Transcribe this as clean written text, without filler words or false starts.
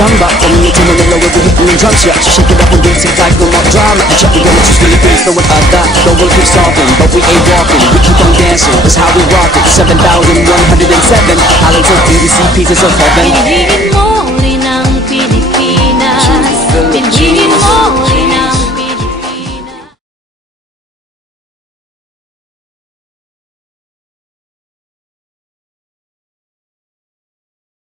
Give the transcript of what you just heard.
chamba. Coming into Manila, we'll be hitting the drums, yeah. So shake it up and do some type, no more drama. And check, we gonna choose Philippines, know what I got. Don't wanna keep solving, but we ain't walking. We keep on dancing, that's how we rock it. 7,107 islands of beauty, pieces of heaven. Pinigin mo rin ang Pilipinas. Pinigin